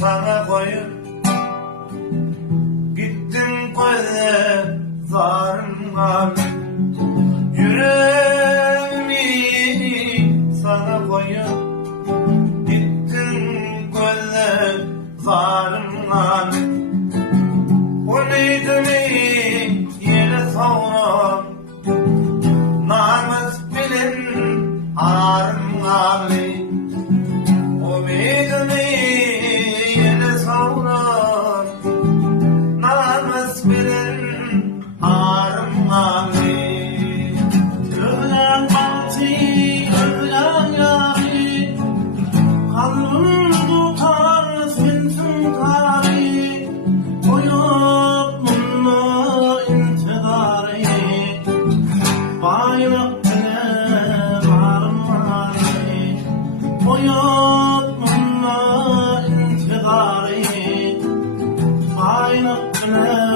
sana koyup gittin koyde zarımla. Yüreğimi sana koyup gittin koyde zarımla. Ümidini yere savurup namus bilin arımla. Ümidini yere savurup namus bilin arımla. Ölen altı, ölen yari, kalbim tutar sensin tari. Koyup bunu intidarı, bayrak bile varım. Koyup bunu intidarı, bayrak bile